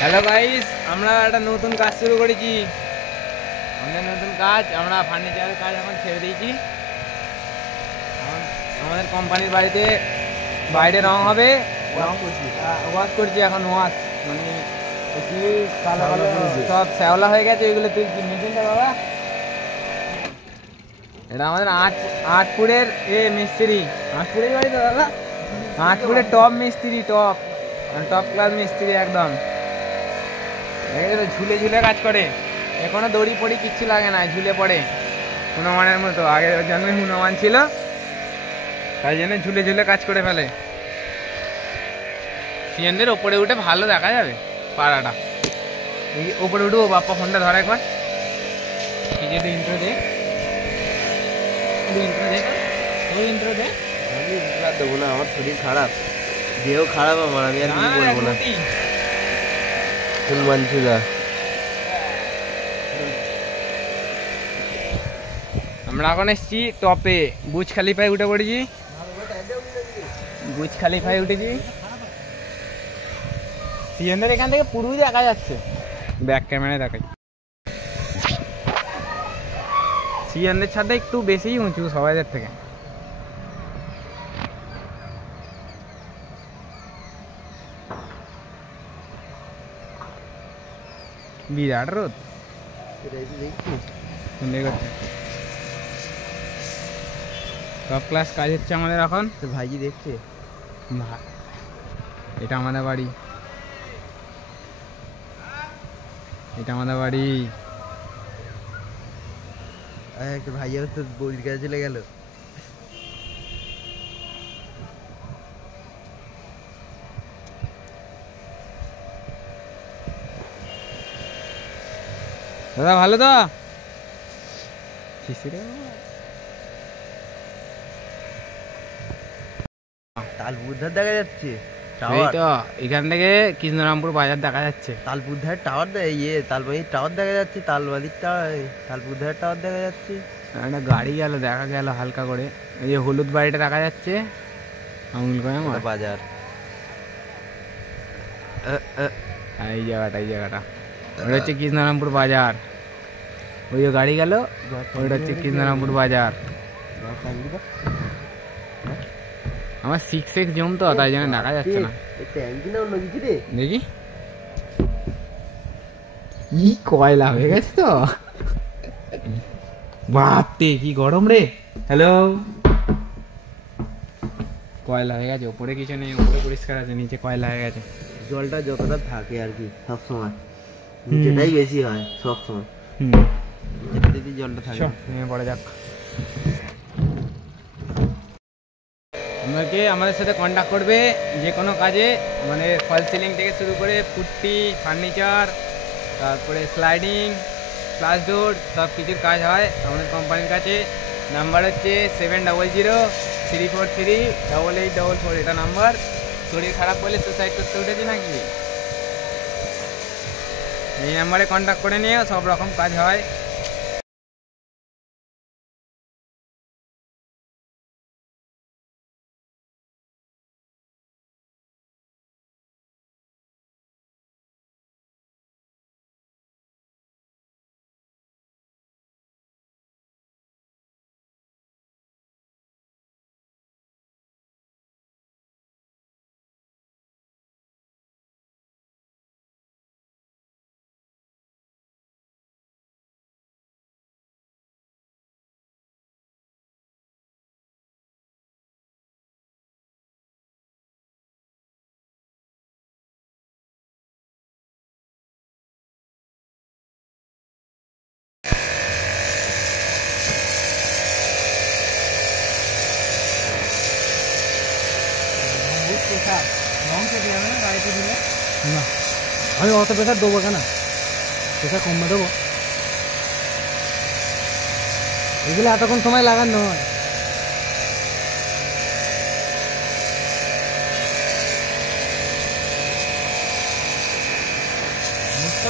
Hello guys, আমরা একটা নতুন কাজ শুরু করেছি। আমাদের নতুন কাজ, আমরা ফার্নিচারের কাজ এখন ছেড়ে দিয়েছি। আমাদের কোম্পানির বাড়িতে বাইরে রং হবে, ওয়াশ করছি এখন। ওয়াশ মানে কালো কালো সব শ্যাওলা হয়ে গেছে, ওইগুলো তুলছি মেশিনটা। বাবা, এটা আমাদের আটপুরের মিস্ত্রি, আটপুরের বাড়ি তো দাদা, আটপুরের টপ মিস্ত্রি, টপ ক্লাস মিস্ত্রি একদম। ঝুলে ঝুলে কাজ করে, এখনো দড়ি পড়ি কিচ্ছু লাগে না, ঝুলে পড়ে হনুমানের মতো। আগের জন্মে হনুমান ছিল, তাই জন্য ঝুলে ঝুলে কাজ করে ফেলে। সিএনদের ওপরে উঠে ভালো দেখা যাবে পাড়াটা। ওপরে উঠবো, বাপ্পা ফোনটা ধরে একবার, কি যে ইন্ট্রো দে, ইন্ট্রো দে, ওই ইন্ট্রো দে। আমি ইন্ট্রো দেবো না, আমার শরীর খারাপ, দেহ খারাপ আমার, আমি আর কি বলবো না। হনুমান ছিল। আমরা এখন এসছি টপে, বুর্জ খালিফায় উঠে পড়েছি, বুর্জ খালিফায় উঠেছি। সিএনদের এখান থেকে পুরোই দেখা যাচ্ছে, ব্যাক ক্যামেরায় দেখাই। সিএনদের ছাদে একটু বেশি উঁচু সবাইদের থেকে। বিরাট রোদ টপ ক্লাস কাজ হচ্ছে আমাদের এখন। ভাইজি দেখছে, এটা আমাদের বাড়ি, এটা আমাদের বাড়ি। একটা ভাইয়া তো বউর কাছে চলে গেল। দাদা ভালো তো? তালপুরধার দেখা যাচ্ছে, এখান থেকে কৃষ্ণরামপুর বাজার দেখা যাচ্ছে। তালপুরধার টাওয়ার তালবাড়ির টাওয়ার দেখা যাচ্ছে, তালবাড়ির টাওয়ার, তালপুরধার টাওয়ার দেখা যাচ্ছে। একটা গাড়ি গেল, দেখা গেল হালকা করে। এই যে হলুদ বাড়িটা দেখা যাচ্ছে, আমুল বাজার। এই জায়গাটা, এই জায়গাটা ওটা হচ্ছে কৃষ্ণরামপুর বাজার। ওই যে গাড়ি গেল, ওইটা হচ্ছে কৃষ্ণরামপুর বাজার। আমার 6x জম তো, তাই জন্য দেখা যাচ্ছে না। দেখি কি কয়লা হয়ে গেছে তো, বাপরে কি গরম রে। হ্যালো, কয়লা হয়ে গেছে, উপরে কিছু নেই, উপরে পরিষ্কার আছে, নিচে কয়লা হয়ে গেছে। জলটা যতটা থাকে আর কি সব সময়, নিচেটাই বেশি হয় সব সময়। যদি জলটা থাকে নিয়ে পড়ে যাক। আপনাকে আমাদের সাথে কন্ট্যাক্ট করবে যে কোনো কাজে, মানে ফল সিলিং থেকে শুরু করে পুট্টি, ফার্নিচার, তারপরে স্লাইডিং, প্লাস ডোর, সব কিছুর কাজ হয় আমাদের কোম্পানির কাছে। নাম্বার হচ্ছে 7003438844, এটা নাম্বার। শরীর খারাপ বলে সুসাইড করতে উঠেছি নাকি? এই নাম্বারে কন্ট্যাক্ট করে নিয়ে সব রকম কাজ হয়। আমি অত প্রেশার দেবো কেন, প্রেশার কমে দেবো, এগুলো এতক্ষণ সময় লাগার নয়। বুঝতে